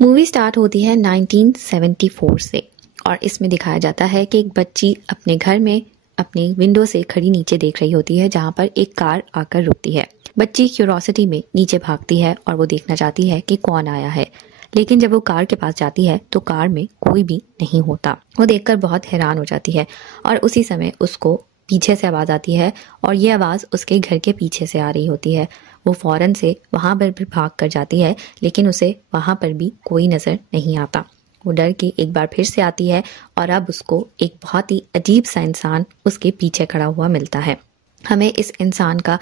Movie start होती है 1974 से और इसमें दिखाया जाता है कि एक बच्ची अपने घर में अपनी विंडो से खड़ी नीचे देख रही होती है जहां पर एक कार आकर रुकती है। बच्ची क्यूरोसिटी में नीचे भागती है और वो देखना चाहती है कि कौन आया है, लेकिन जब वो कार के पास जाती है तो कार में कोई भी नहीं होता। वो देखकर बहुत हैरान हो जाती है और उसी समय उसको पीछे से आवाज़ आती है और ये आवाज़ उसके घर के पीछे से आ रही होती है। वो फौरन से वहाँ पर भी भाग कर जाती है, लेकिन उसे वहाँ पर भी कोई नज़र नहीं आता। वो डर के एक बार फिर से आती है और अब उसको एक बहुत ही अजीब सा इंसान उसके पीछे खड़ा हुआ मिलता है। हमें इस इंसान का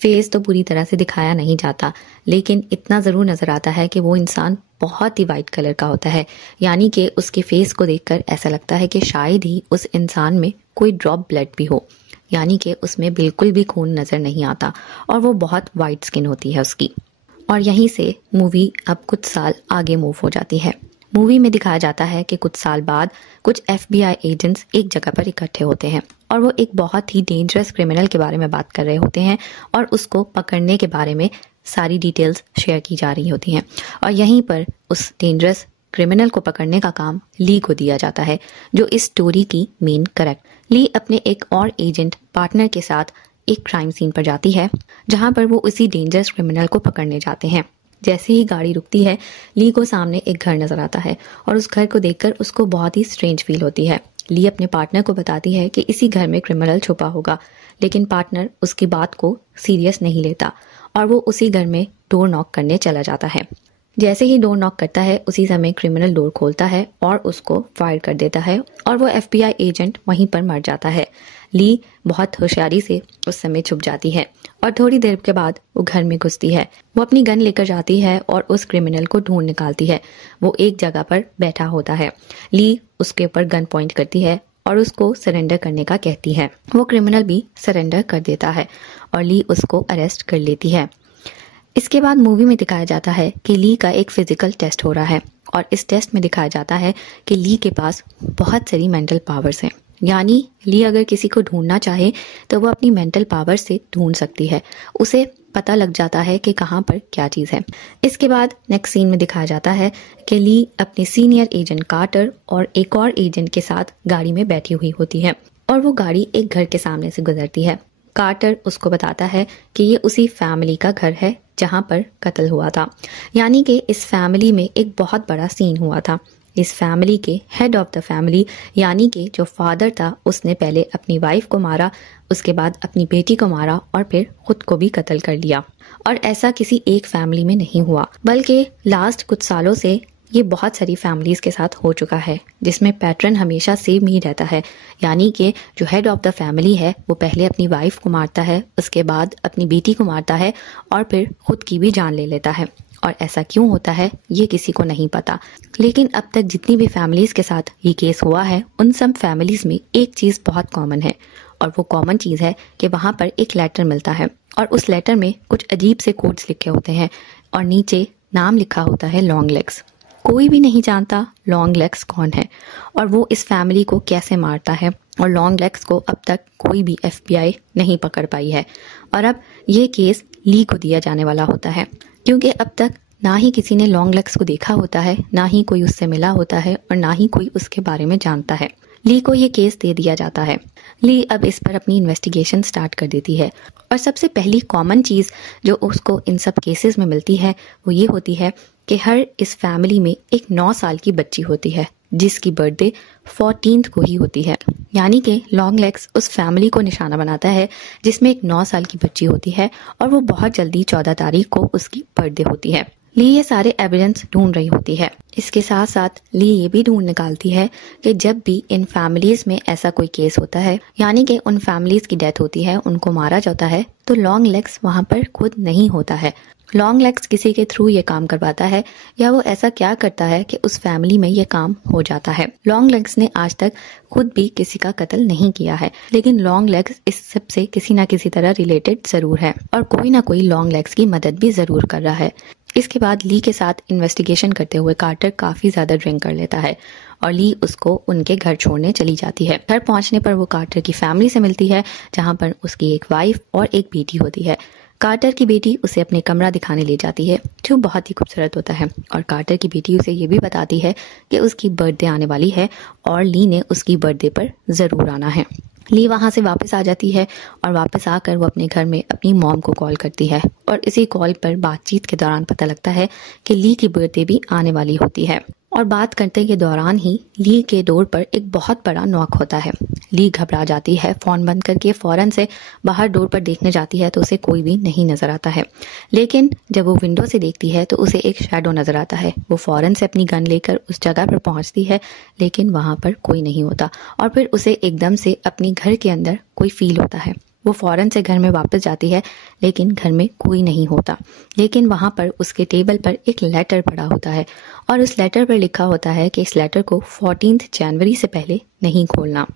फेस तो पूरी तरह से दिखाया नहीं जाता, लेकिन इतना ज़रूर नज़र आता है कि वो इंसान बहुत ही वाइट कलर का होता है, यानी कि उसके फेस को देखकर ऐसा लगता है कि शायद ही उस इंसान में कोई ड्रॉप ब्लड भी हो, यानी कि उसमें बिल्कुल भी खून नज़र नहीं आता और वो बहुत वाइट स्किन होती है उसकी। और यहीं से मूवी अब कुछ साल आगे मूव हो जाती है। मूवी में दिखाया जाता है कि कुछ साल बाद कुछ FBI एजेंट्स एक जगह पर इकट्ठे होते हैं और वो एक बहुत ही डेंजरस क्रिमिनल के बारे में बात कर रहे होते हैं और उसको पकड़ने के बारे में सारी डिटेल्स शेयर की जा रही होती हैं। और यहीं पर उस डेंजरस क्रिमिनल को पकड़ने का काम ली को दिया जाता है, जो इस स्टोरी की मेन कैरेक्टर। ली अपने एक और एजेंट पार्टनर के साथ एक क्राइम सीन पर जाती है जहां पर वो उसी डेंजरस क्रिमिनल को पकड़ने जाते हैं। जैसे ही गाड़ी रुकती है, ली को सामने एक घर नजर आता है और उस घर को देखकर उसको बहुत ही स्ट्रेंज फील होती है। ली अपने पार्टनर को बताती है कि इसी घर में क्रिमिनल छुपा होगा, लेकिन पार्टनर उसकी बात को सीरियस नहीं लेता और वो उसी घर में डोर नॉक करने चला जाता है। जैसे ही डोर नॉक करता है, उसी समय क्रिमिनल डोर खोलता है और उसको फायर कर देता है और वो FBI एजेंट वहीं पर मर जाता है। ली बहुत होशियारी से उस समय छुप जाती है और थोड़ी देर के बाद वो घर में घुसती है। वो अपनी गन लेकर जाती है और उस क्रिमिनल को ढूंढ निकालती है। वो एक जगह पर बैठा होता है। ली उसके ऊपर गन पॉइंट करती है और उसको सरेंडर करने का कहती है। वो क्रिमिनल भी सरेंडर कर देता है और ली उसको अरेस्ट कर लेती है। इसके बाद मूवी में दिखाया जाता है कि ली का एक फिजिकल टेस्ट हो रहा है और इस टेस्ट में दिखाया जाता है कि ली के पास बहुत सारी मेंटल पावर्स हैं। यानी ली अगर किसी को ढूंढना चाहे तो वो अपनी मेंटल पावर से ढूंढ सकती है। उसे पता लग जाता है कि कहाँ पर क्या चीज़ है। इसके बाद नेक्स्ट सीन में दिखाया जाता है कि ली अपने सीनियर एजेंट कार्टर और एक और एजेंट के साथ गाड़ी में बैठी हुई होती है और वो गाड़ी एक घर के सामने से गुजरती है। कार्टर उसको बताता है कि ये उसी फैमिली का घर है जहाँ पर कत्ल हुआ था, यानी कि इस फैमिली में एक बहुत बड़ा सीन हुआ था। इस फैमिली के हेड ऑफ द फैमिली यानी कि जो फादर था, उसने पहले अपनी वाइफ को मारा, उसके बाद अपनी बेटी को मारा और फिर खुद को भी कत्ल कर लिया। और ऐसा किसी एक फैमिली में नहीं हुआ, बल्कि लास्ट कुछ सालों से ये बहुत सारी फैमिलीज के साथ हो चुका है, जिसमें पैटर्न हमेशा सेम ही रहता है। यानी कि जो हेड ऑफ द फैमिली है वो पहले अपनी वाइफ को मारता है, उसके बाद अपनी बेटी को मारता है और फिर खुद की भी जान ले लेता है। और ऐसा क्यों होता है ये किसी को नहीं पता, लेकिन अब तक जितनी भी फैमिलीज के साथ ये केस हुआ है उन सब फैमिलीज में एक चीज़ बहुत कॉमन है और वो कॉमन चीज़ है कि वहाँ पर एक लेटर मिलता है और उस लेटर में कुछ अजीब से कोड्स लिखे होते हैं और नीचे नाम लिखा होता है लॉन्ग लेग्स। कोई भी नहीं जानता लॉन्ग लेग्स कौन है और वो इस फैमिली को कैसे मारता है, और लॉन्ग लेग्स को अब तक कोई भी FBI नहीं पकड़ पाई है। और अब ये केस ली को दिया जाने वाला होता है, क्योंकि अब तक ना ही किसी ने लॉन्ग लेग्स को देखा होता है, ना ही कोई उससे मिला होता है और ना ही कोई उसके बारे में जानता है। ली को ये केस दे दिया जाता है। ली अब इस पर अपनी इन्वेस्टिगेशन स्टार्ट कर देती है और सबसे पहली कॉमन चीज़ जो उसको इन सब केसेस में मिलती है वो ये होती है कि हर इस फैमिली में एक 9 साल की बच्ची होती है जिसकी बर्थडे 14th को ही होती है। यानी कि लॉन्ग लेग्स उस फैमिली को निशाना बनाता है जिसमें एक 9 साल की बच्ची होती है और वो बहुत जल्दी 14 तारीख को उसकी बर्थडे होती है। ली ये सारे एविडेंस ढूंढ रही होती है। इसके साथ साथ ली ये भी ढूंढ निकालती है कि जब भी इन फैमिलीज में ऐसा कोई केस होता है, यानी कि उन फैमिलीज की डेथ होती है, उनको मारा जाता है, तो लॉन्ग लेग्स वहाँ पर खुद नहीं होता है। लॉन्ग लेग्स किसी के थ्रू ये काम करवाता है या वो ऐसा क्या करता है कि उस फैमिली में ये काम हो जाता है। लॉन्ग लेग्स ने आज तक खुद भी किसी का कत्ल नहीं किया है, लेकिन लॉन्ग लेग्स इस सब से किसी ना किसी तरह रिलेटेड जरूर है और कोई ना कोई लॉन्ग लेग्स की मदद भी जरूर कर रहा है। इसके बाद ली के साथ इन्वेस्टिगेशन करते हुए कार्टर काफी ज्यादा ड्रिंक कर लेता है और ली उसको उनके घर छोड़ने चली जाती है। घर पहुंचने पर वो कार्टर की फैमिली से मिलती है, जहां पर उसकी एक वाइफ और एक बेटी होती है। कार्टर की बेटी उसे अपने कमरा दिखाने ले जाती है जो बहुत ही खूबसूरत होता है और कार्टर की बेटी उसे ये भी बताती है कि उसकी बर्थडे आने वाली है और ली ने उसकी बर्थडे पर ज़रूर आना है। ली वहाँ से वापस आ जाती है और वापस आकर वो अपने घर में अपनी मॉम को कॉल करती है और इसी कॉल पर बातचीत के दौरान पता लगता है कि ली की बर्थडे भी आने वाली होती है और बात करते के दौरान ही ली के डोर पर एक बहुत बड़ा नॉक होता है। ली घबरा जाती है, फ़ोन बंद करके फ़ौरन से बाहर डोर पर देखने जाती है तो उसे कोई भी नहीं नज़र आता है। लेकिन जब वो विंडो से देखती है तो उसे एक शैडो नज़र आता है। वो फ़ौरन से अपनी गन लेकर उस जगह पर पहुंचती है लेकिन वहाँ पर कोई नहीं होता और फिर उसे एकदम से अपनी घर के अंदर कोई फील होता है। वो फ़ौरन से घर में वापस जाती है लेकिन घर में कोई नहीं होता। लेकिन वहाँ पर उसके टेबल पर एक लेटर पड़ा होता है और उस लेटर पर लिखा होता है कि इस लेटर को 14 जनवरी से पहले नहीं खोलना।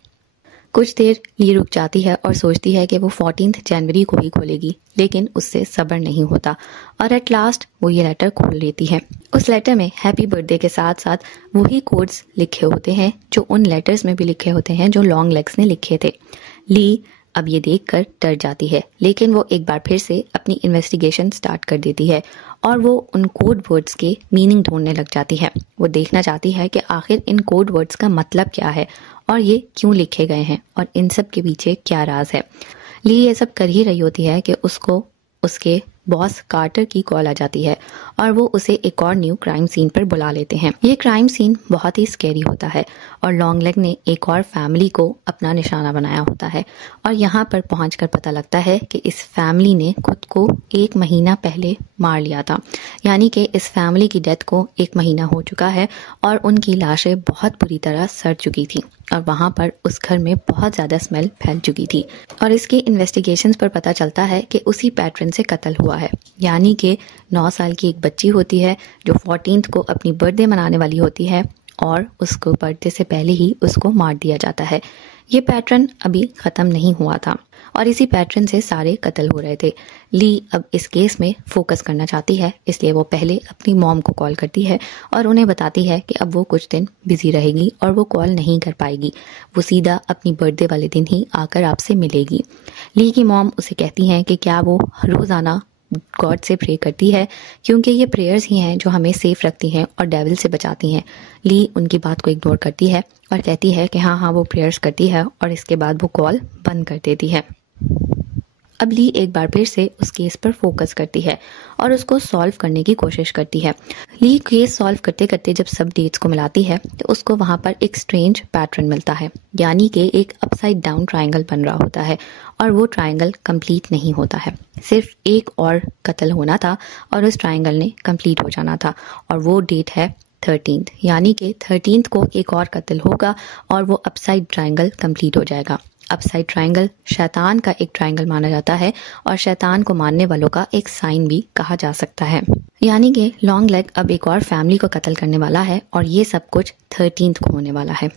कुछ देर ली रुक जाती है और सोचती है कि वो 14 जनवरी को ही खोलेगी लेकिन उससे सब्र नहीं होता और एट लास्ट वो ये लेटर खोल लेती है। उस लेटर में हैप्पी बर्थडे के साथ साथ वही कोड्स लिखे होते हैं जो उन लेटर्स में भी लिखे होते हैं जो लॉन्ग लेग्स ने लिखे थे। ली अब ये देखकर डर जाती है लेकिन वो एक बार फिर से अपनी इन्वेस्टिगेशन स्टार्ट कर देती है और वो उन कोड वर्ड्स के मीनिंग ढूंढने लग जाती है। वो देखना चाहती है कि आखिर इन कोड वर्ड्स का मतलब क्या है और ये क्यों लिखे गए हैं और इन सब के पीछे क्या राज है। ली ये सब कर ही रही होती है कि उसको उसके बॉस कार्टर की कॉल आ जाती है और वो उसे एक और न्यू क्राइम सीन पर बुला लेते हैं। ये क्राइम सीन बहुत ही स्कैरी होता है और लॉन्ग लेग ने एक और फैमिली को अपना निशाना बनाया होता है और यहाँ पर पहुंचकर पता लगता है कि इस फैमिली ने खुद को 1 महीना पहले मार लिया था। यानी कि इस फैमिली की डेथ को 1 महीना हो चुका है और उनकी लाशें बहुत बुरी तरह सड़ चुकी थी और वहाँ पर उस घर में बहुत ज़्यादा स्मेल फैल चुकी थी और इसके इन्वेस्टिगेशंस पर पता चलता है कि उसी पैटर्न से कत्ल हुआ है। यानी कि 9 साल की एक बच्ची होती है जो 14 को अपनी बर्थडे मनाने वाली होती है और उसको बर्थडे से पहले ही उसको मार दिया जाता है। ये पैटर्न अभी ख़त्म नहीं हुआ था और इसी पैटर्न से सारे कत्ल हो रहे थे। ली अब इस केस में फोकस करना चाहती है इसलिए वो पहले अपनी मॉम को कॉल करती है और उन्हें बताती है कि अब वो कुछ दिन बिजी रहेगी और वो कॉल नहीं कर पाएगी। वो सीधा अपनी बर्थडे वाले दिन ही आकर आपसे मिलेगी। ली की मॉम उसे कहती हैं कि क्या वो रोज़ाना गॉड से प्रे करती है क्योंकि ये प्रेयर्स ही हैं जो हमें सेफ रखती हैं और डेविल से बचाती हैं। ली उनकी बात को इग्नोर करती है और कहती है कि हाँ वो प्रेयर्स करती है और इसके बाद वो कॉल बंद कर देती है। अब ली एक बार फिर से उस केस पर फोकस करती है और उसको सॉल्व करने की कोशिश करती है। ली केस सॉल्व करते करते जब सब डेट्स को मिलाती है तो उसको वहाँ पर एक स्ट्रेंज पैटर्न मिलता है। यानी कि एक अपसाइड डाउन ट्रायंगल बन रहा होता है और वो ट्रायंगल कंप्लीट नहीं होता है। सिर्फ एक और कत्ल होना था और उस ट्रायंगल ने कंप्लीट हो जाना था और वो डेट है 13th। यानी कि 13th को एक और कत्ल होगा और वो अपसाइड ट्रायंगल कंप्लीट हो जाएगा। अपसाइड ट्रायंगल शैतान का एक ट्रायंगल माना जाता है और शैतान को मानने वालों का एक साइन भी कहा जा सकता है। यानी कि लॉन्ग लेग अब एक और फैमिली को कत्ल करने वाला है और ये सब कुछ 13th को होने वाला है।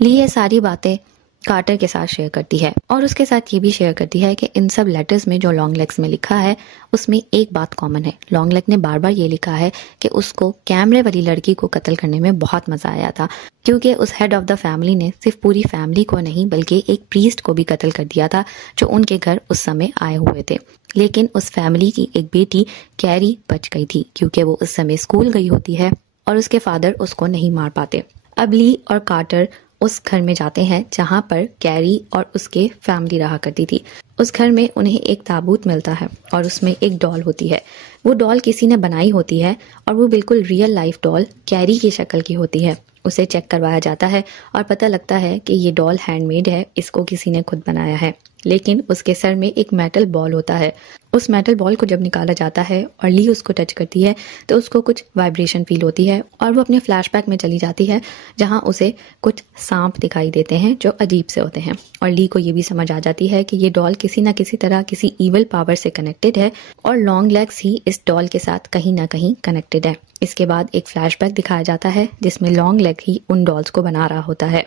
ली ये सारी बातें कार्टर के साथ शेयर करती है और उसके साथ ये भी शेयर करती है कि इन सब लेटर्स में जो लॉन्ग लेग्स में लिखा है उसमें एक बात कॉमन है। लॉन्ग लेग ने बार बार ये लिखा है कि उसको कैमरे वाली लड़की को कत्ल करने में बहुत मजा आया था क्योंकि उस हेड ऑफ द फैमिली ने सिर्फ पूरी फैमिली को नहीं बल्कि एक प्रीस्ट को भी कत्ल कर दिया था जो उनके घर उस समय आए हुए थे। लेकिन उस फैमिली की एक बेटी कैरी बच गई थी क्योंकि वो उस समय स्कूल गई होती है और उसके फादर उसको नहीं मार पाते। अब ली और कार्टर उस घर में जाते हैं जहाँ पर कैरी और उसके फैमिली रहा करती थी। उस घर में उन्हें एक ताबूत मिलता है और उसमें एक डॉल होती है। वो डॉल किसी ने बनाई होती है और वो बिल्कुल रियल लाइफ डॉल कैरी की शक्ल की होती है। उसे चेक करवाया जाता है और पता लगता है कि ये डॉल हैंडमेड है, इसको किसी ने खुद बनाया है। लेकिन उसके सर में एक मेटल बॉल होता है। उस मेटल बॉल को जब निकाला जाता है और ली उसको टच करती है तो उसको कुछ वाइब्रेशन फील होती है और वो अपने फ्लैशबैक में चली जाती है जहां उसे कुछ सांप दिखाई देते हैं जो अजीब से होते हैं और ली को ये भी समझ आ जाती है कि ये डॉल किसी ना किसी तरह किसी ईवल पावर से कनेक्टेड है और लॉन्ग लेग्स ही इस डॉल के साथ कहीं ना कहीं कनेक्टेड है। इसके बाद एक फ्लैशबैक दिखाया जाता है जिसमें लॉन्ग लेग ही उन डॉल्स को बना रहा होता है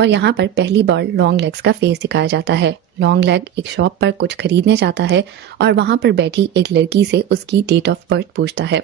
और यहाँ पर पहली बार लॉन्ग लेग्स का फेस दिखाया जाता है। लॉन्ग लेग एक शॉप पर कुछ खरीदने जाता है और वहाँ पर बैठी एक लड़की से उसकी डेट ऑफ बर्थ पूछता है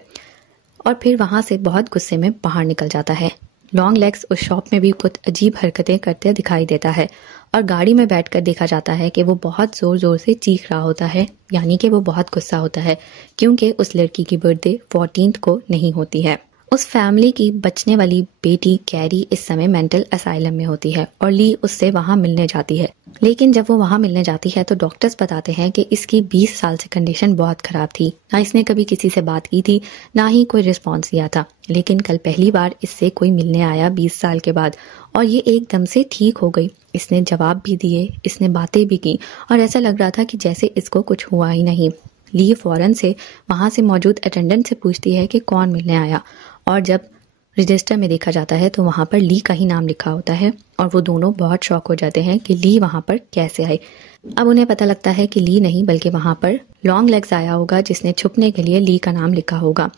और फिर वहाँ से बहुत गुस्से में बाहर निकल जाता है। लॉन्ग लेग्स उस शॉप में भी कुछ अजीब हरकतें करते दिखाई देता है और गाड़ी में बैठकर देखा जाता है कि वो बहुत ज़ोर ज़ोर से चीख रहा होता है, यानी कि वो बहुत गुस्सा होता है क्योंकि उस लड़की की बर्थडे 14 को नहीं होती है। उस फैमिली की बचने वाली बेटी कैरी इस समय मेंटल असाइलम में होती है और ली उससे वहां मिलने जाती है। लेकिन जब वो वहां मिलने जाती है तो डॉक्टर्स बताते हैं कि इसकी 20 साल से कंडीशन बहुत खराब थी, ना इसने कभी किसी से बात की थी, ना ही कोई रिस्पॉन्स दिया था। लेकिन कल पहली बार इससे कोई मिलने आया 20 साल के बाद और ये एकदम से ठीक हो गई। इसने जवाब भी दिए, इसने बातें भी की और ऐसा लग रहा था कि जैसे इसको कुछ हुआ ही नहीं। ली फौरन से वहां से मौजूद अटेंडेंट से पूछती है कि कौन मिलने आया और जब रजिस्टर में देखा जाता है तो वहां पर ली का ही नाम लिखा होता है और वो दोनों बहुत शॉक हो जाते हैं कि ली वहां पर कैसे आई। अब उन्हें पता लगता है कि ली नहीं बल्कि वहां पर लॉन्ग लेग्स आया होगा जिसने छुपने के लिए ली का नाम लिखा होगा।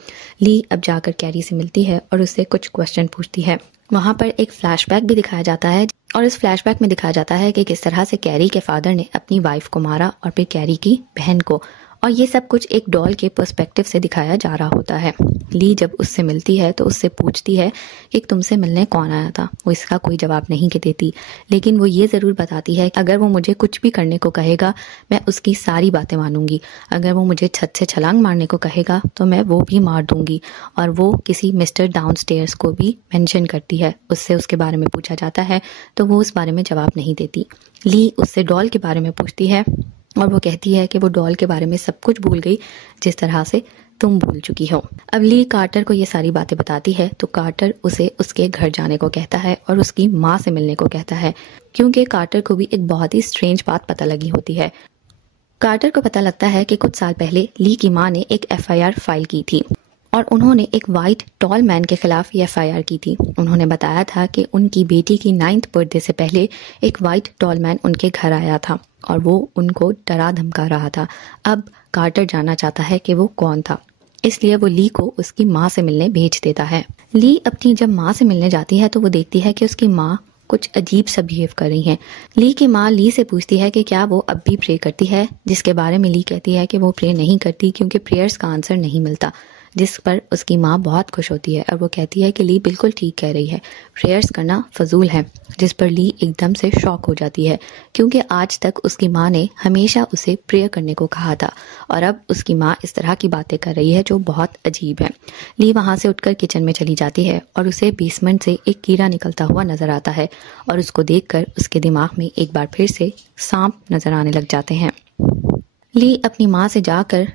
ली अब जाकर कैरी से मिलती है और उससे कुछ क्वेश्चन पूछती है। वहां पर एक फ्लैशबैक भी दिखाया जाता है और इस फ्लैशबैक में दिखाया जाता है कि किस तरह से कैरी के फादर ने अपनी वाइफ को मारा और फिर कैरी की बहन को, और ये सब कुछ एक डॉल के पर्सपेक्टिव से दिखाया जा रहा होता है। ली जब उससे मिलती है तो उससे पूछती है कि तुमसे मिलने कौन आया था। वो इसका कोई जवाब नहीं के देती, लेकिन वो ये ज़रूर बताती है कि अगर वो मुझे कुछ भी करने को कहेगा मैं उसकी सारी बातें मानूंगी। अगर वो मुझे छत से छलांग मारने को कहेगा तो मैं वो भी मार दूंगी। और वो किसी मिस्टर डाउनस्टेयर्स को भी मेंशन करती है। उससे उसके बारे में पूछा जाता है तो वो उस बारे में जवाब नहीं देती। ली उससे डॉल के बारे में पूछती है और वो कहती है कि वो डॉल के बारे में सब कुछ भूल गई जिस तरह से तुम भूल चुकी हो। अब ली कार्टर को ये सारी बातें बताती है तो कार्टर उसे उसके घर जाने को कहता है और उसकी माँ से मिलने को कहता है, क्योंकि कार्टर को भी एक बहुत ही स्ट्रेंज बात पता लगी होती है। कार्टर को पता लगता है कि कुछ साल पहले ली की माँ ने एक FIR फाइल की थी और उन्होंने एक वाइट टॉल मैन के खिलाफ ये FIR की थी। उन्होंने बताया था कि उनकी बेटी की 9th बर्थडे से पहले एक वाइट टॉल मैन उनके घर आया था और वो उनको डरा धमका रहा था। अब कार्टर जानना चाहता है कि वो कौन था, इसलिए वो ली को उसकी माँ से मिलने भेज देता है। ली अपनी जब माँ से मिलने जाती है तो वो देखती है कि उसकी माँ कुछ अजीब सा बिहेव कर रही हैं। ली की माँ ली से पूछती है कि क्या वो अब भी प्रे करती है, जिसके बारे में ली कहती है कि वो प्रे नहीं करती क्योंकि प्रेयर्स का आंसर नहीं मिलता, जिस पर उसकी माँ बहुत खुश होती है और वो कहती है कि ली बिल्कुल ठीक कह रही है, प्रेयर्स करना फजूल है। जिस पर ली एकदम से शॉक हो जाती है क्योंकि आज तक उसकी माँ ने हमेशा उसे प्रेयर करने को कहा था और अब उसकी माँ इस तरह की बातें कर रही है जो बहुत अजीब है। ली वहाँ से उठकर किचन में चली जाती है और उसे बेसमेंट से एक कीड़ा निकलता हुआ नजर आता है और उसको देखकर उसके दिमाग में एक बार फिर से सांप नजर आने लग जाते हैं। ली अपनी माँ से जाकर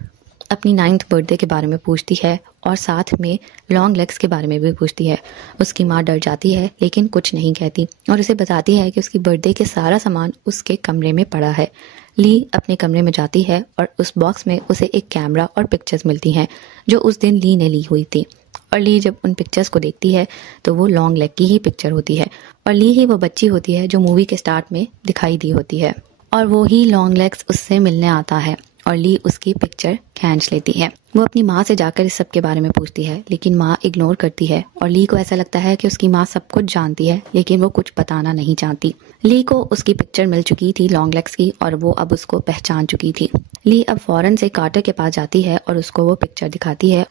अपनी 9th बर्थडे के बारे में पूछती है और साथ में लॉन्ग लेग्स के बारे में भी पूछती है। उसकी माँ डर जाती है लेकिन कुछ नहीं कहती और उसे बताती है कि उसकी बर्थडे के सारा सामान उसके कमरे में पड़ा है। ली अपने कमरे में जाती है और उस बॉक्स में उसे एक कैमरा और पिक्चर्स मिलती हैं जो उस दिन ली ने ली हुई थी। और ली जब उन पिक्चर्स को देखती है तो वो लॉन्ग लेग की ही पिक्चर होती है और ली ही वो बच्ची होती है जो मूवी के स्टार्ट में दिखाई दी होती है और वो ही लॉन्ग लेग्स उससे मिलने आता है और ली उसकी पिक्चर खींच लेती है। वो अपनी माँ से जाकर इस सब के बारे में पूछती है लेकिन माँ इग्नोर करती है और ली को ऐसा लगता है कि उसकी माँ सब कुछ जानती है लेकिन वो कुछ बताना नहीं चाहती। ली को उसकी पिक्चर मिल चुकी थी लॉन्ग लेग्स की और वो अब उसको पहचान चुकी थी। ली अब फौरन से कार्टर के पास जाती है और उसको वो पिक्चर दिखाती है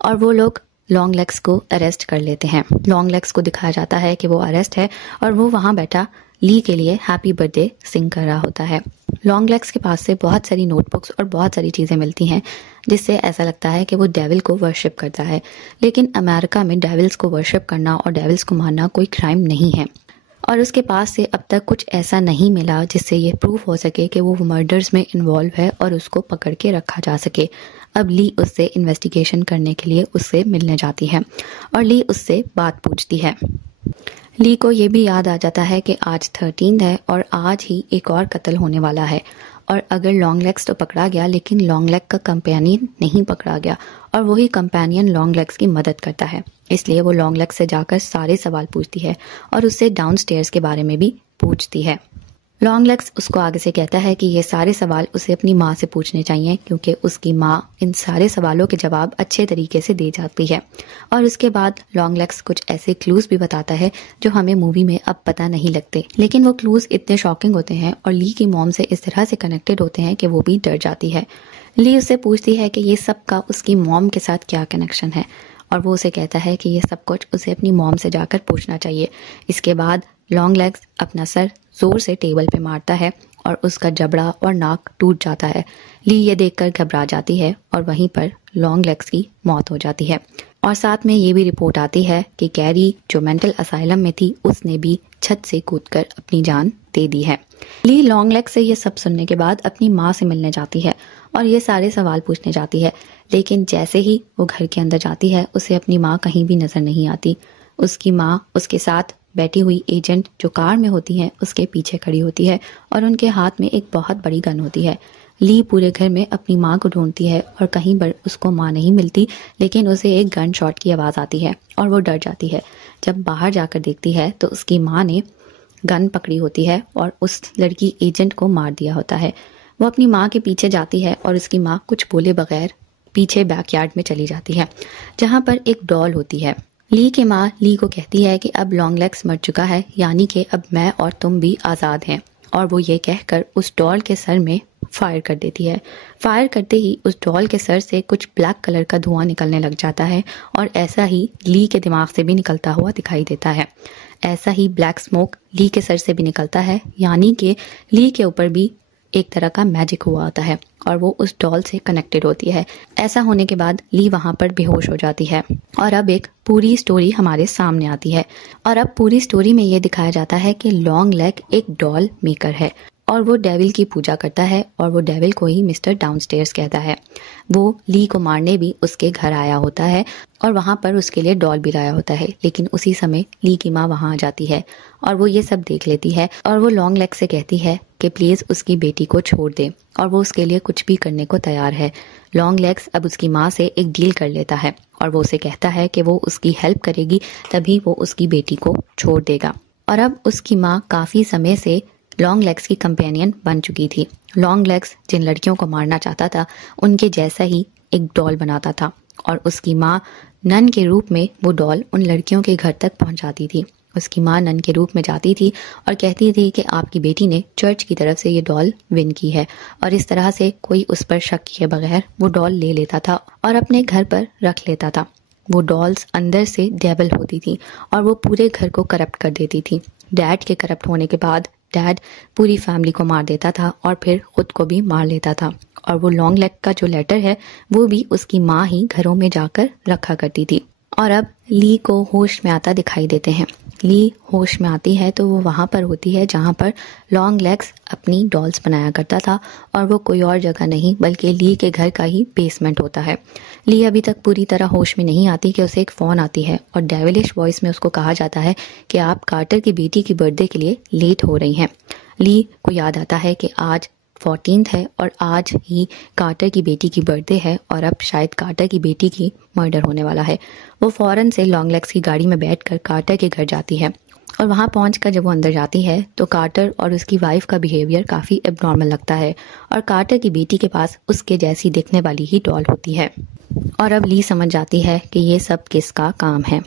और वो लोग लॉन्ग लेग्स को अरेस्ट कर लेते हैं। लॉन्ग लेग्स को दिखाया जाता है कि वो अरेस्ट है और वो वहाँ बैठा ली के लिए हैप्पी बर्थडे सिंग कर रहा होता है। लॉन्ग लेग्स के पास से बहुत सारी नोटबुक्स और बहुत सारी चीज़ें मिलती हैं जिससे ऐसा लगता है कि वो डेविल को वर्शिप करता है, लेकिन अमेरिका में डेविल्स को वर्शिप करना और डेविल्स को मारना कोई क्राइम नहीं है और उसके पास से अब तक कुछ ऐसा नहीं मिला जिससे ये प्रूफ हो सके कि वो मर्डर्स में इन्वॉल्व है और उसको पकड़ के रखा जा सके। अब ली उससे इन्वेस्टिगेशन करने के लिए उससे मिलने जाती है और ली उससे बात पूछती है। ली को ये भी याद आ जाता है कि आज 13 है और आज ही एक और कत्ल होने वाला है और अगर लॉन्ग लेग्स तो पकड़ा गया लेकिन लॉन्ग लेग का कंपेनियन नहीं पकड़ा गया और वही कंपेनियन लॉन्ग लेग्स की मदद करता है। इसलिए वो लॉन्ग लेग्स से जाकर सारे सवाल पूछती है और उससे डाउनस्टेयर्स के बारे में भी पूछती है। लॉन्ग लेग्स उसको आगे से कहता है कि ये सारे सवाल उसे अपनी माँ से पूछने चाहिए क्योंकि उसकी माँ इन सारे सवालों के जवाब अच्छे तरीके से दे जाती है। और उसके बाद लॉन्ग लेग्स कुछ ऐसे क्लूज भी बताता है जो हमें मूवी में अब पता नहीं लगते, लेकिन वो क्लूज इतने शॉकिंग होते हैं और ली की मॉम से इस तरह से कनेक्टेड होते हैं कि वो भी डर जाती है। ली उससे पूछती है कि ये सब का उसकी मॉम के साथ क्या कनेक्शन है और वो उसे कहता है कि ये सब कुछ उसे अपनी मॉम से जाकर पूछना चाहिए। इसके बाद लॉन्ग लेग्स अपना सर जोर से टेबल पे मारता है और उसका जबड़ा और नाक टूट जाता है। ली ये देखकर घबरा जाती है और वहीं पर लॉन्ग लेग्स की मौत हो जाती है। और साथ में ये भी रिपोर्ट आती है कि कैरी जो मेंटल असाइलम में थी उसने भी छत से कूदकर अपनी जान दे दी है। ली लॉन्ग लेग से ये सब सुनने के बाद अपनी माँ से मिलने जाती है और ये सारे सवाल पूछने जाती है, लेकिन जैसे ही वो घर के अंदर जाती है उसे अपनी माँ कहीं भी नजर नहीं आती। उसकी माँ उसके साथ बैठी हुई एजेंट जो कार में होती है उसके पीछे खड़ी होती है और उनके हाथ में एक बहुत बड़ी गन होती है। ली पूरे घर में अपनी माँ को ढूंढती है और कहीं पर उसको माँ नहीं मिलती, लेकिन उसे एक गन शॉट की आवाज़ आती है और वो डर जाती है। जब बाहर जाकर देखती है तो उसकी माँ ने गन पकड़ी होती है और उस लड़की एजेंट को मार दिया होता है। वो अपनी माँ के पीछे जाती है और उसकी माँ कुछ बोले बगैर पीछे बैकयार्ड में चली जाती है जहाँ पर एक डॉल होती है। ली की माँ ली को कहती है कि अब लॉन्ग लेग्स मर चुका है, यानी कि अब मैं और तुम भी आज़ाद हैं। और वो ये कहकर उस डॉल के सर में फायर कर देती है। फायर करते ही उस डॉल के सर से कुछ ब्लैक कलर का धुआं निकलने लग जाता है और ऐसा ही ली के दिमाग से भी निकलता हुआ दिखाई देता है। ऐसा ही ब्लैक स्मोक ली के सर से भी निकलता है, यानी कि ली के ऊपर भी एक तरह का मैजिक हुआ होता है और वो उस डॉल से कनेक्टेड होती है। ऐसा होने के बाद ली वहां पर बेहोश हो जाती है और अब एक पूरी स्टोरी हमारे सामने आती है। और अब पूरी स्टोरी में ये दिखाया जाता है कि लॉन्ग लेग एक डॉल मेकर है और वो डेविल की पूजा करता है और वो डेविल को ही मिस्टर डाउनस्टेयर्स कहता है। वो ली को मारने भी उसके घर आया होता है और वहाँ पर उसके लिए डॉल भी लाया होता है, लेकिन उसी समय ली की माँ वहाँ आ जाती है और वो ये सब देख लेती है और वो लॉन्ग लेग से कहती है कि प्लीज़ उसकी बेटी को छोड़ दे और वो उसके लिए कुछ भी करने को तैयार है। लॉन्ग लेग्स अब उसकी माँ से एक डील कर लेता है और वो उसे कहता है कि वो उसकी हेल्प करेगी तभी वो उसकी बेटी को छोड़ देगा। और अब उसकी माँ काफ़ी समय से लॉन्ग लेग्स की कंपेनियन बन चुकी थी। लॉन्ग लेग्स जिन लड़कियों को मारना चाहता था उनके जैसा ही एक डॉल बनाता था और उसकी माँ नन के रूप में वो डॉल उन लड़कियों के घर तक पहुंचाती थी। उसकी माँ नन के रूप में जाती थी और कहती थी कि आपकी बेटी ने चर्च की तरफ से ये डॉल विन की है, और इस तरह से कोई उस पर शक किए बगैर वो डॉल ले लेता था और अपने घर पर रख लेता था। वो डॉल्स अंदर से डेविल होती थी और वो पूरे घर को करप्ट कर देती थी। डैड के करप्ट होने के बाद डैड पूरी फैमिली को मार देता था और फिर खुद को भी मार लेता था। और वो लॉन्ग लेग का जो लेटर है वो भी उसकी माँ ही घरों में जाकर रखा करती थी। और अब ली को होश में आता दिखाई देते हैं। ली होश में आती है तो वो वहाँ पर होती है जहाँ पर लॉन्ग लेग्स अपनी डॉल्स बनाया करता था और वो कोई और जगह नहीं बल्कि ली के घर का ही बेसमेंट होता है। ली अभी तक पूरी तरह होश में नहीं आती कि उसे एक फ़ोन आती है और डेविलिश वॉइस में उसको कहा जाता है कि आप कार्टर की बेटी की बर्थडे के लिए लेट हो रही हैं। ली को याद आता है कि आज 14 है और आज ही कार्टर की बेटी की बर्थडे है और अब शायद कार्टर की बेटी की मर्डर होने वाला है। वो फौरन से लॉन्ग लेग्स की गाड़ी में बैठकर कार्टर के घर जाती है और वहाँ पहुंचकर जब वो अंदर जाती है तो कार्टर और उसकी वाइफ का बिहेवियर काफ़ी एबनॉर्मल लगता है और कार्टर की बेटी के पास उसके जैसी दिखने वाली ही डॉल होती है। और अब ली समझ जाती है कि ये सब किसका काम है।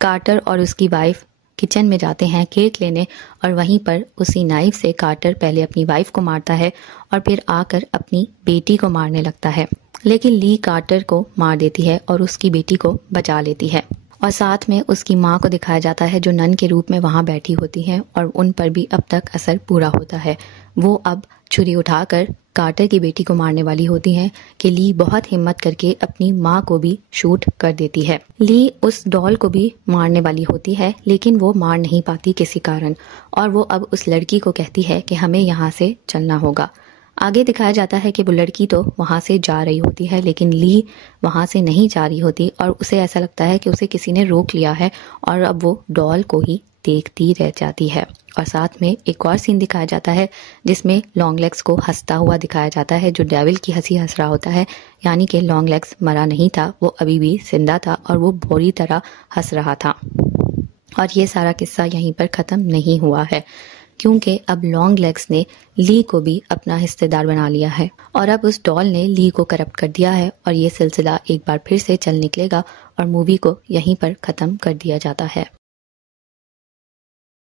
कार्टर और उसकी वाइफ किचन में जाते हैं केक लेने और वहीं पर उसी नाइफ से कार्टर पहले अपनी वाइफ को मारता है और फिर आकर अपनी बेटी को मारने लगता है, लेकिन ली कार्टर को मार देती है और उसकी बेटी को बचा लेती है। और साथ में उसकी माँ को दिखाया जाता है जो नन के रूप में वहाँ बैठी होती हैं और उन पर भी अब तक असर पूरा होता है। वो अब छुरी उठाकर कार्टर की बेटी को मारने वाली होती हैं कि ली बहुत हिम्मत करके अपनी माँ को भी शूट कर देती है। ली उस डॉल को भी मारने वाली होती है लेकिन वो मार नहीं पाती किसी कारण, और वो अब उस लड़की को कहती है कि हमें यहाँ से चलना होगा। आगे दिखाया जाता है कि वो लड़की तो वहाँ से जा रही होती है लेकिन ली वहाँ से नहीं जा रही होती और उसे ऐसा लगता है कि उसे किसी ने रोक लिया है और अब वो डॉल को ही देखती रह जाती है। और साथ में एक और सीन दिखाया जाता है जिसमें लॉन्ग लेग्स को हंसता हुआ दिखाया जाता है जो डेविल की हंसी हंस रहा होता है, यानी कि लॉन्ग लेग्स मरा नहीं था, वो अभी भी जिंदा था और वो बुरी तरह हंस रहा था। और ये सारा किस्सा यहीं पर ख़त्म नहीं हुआ है क्योंकि अब लॉन्ग लेग्स ने ली को भी अपना हिस्सेदार बना लिया है और अब उस डॉल ने ली को करप्ट कर दिया है और ये सिलसिला एक बार फिर से चल निकलेगा और मूवी को यहीं पर ख़त्म कर दिया जाता है।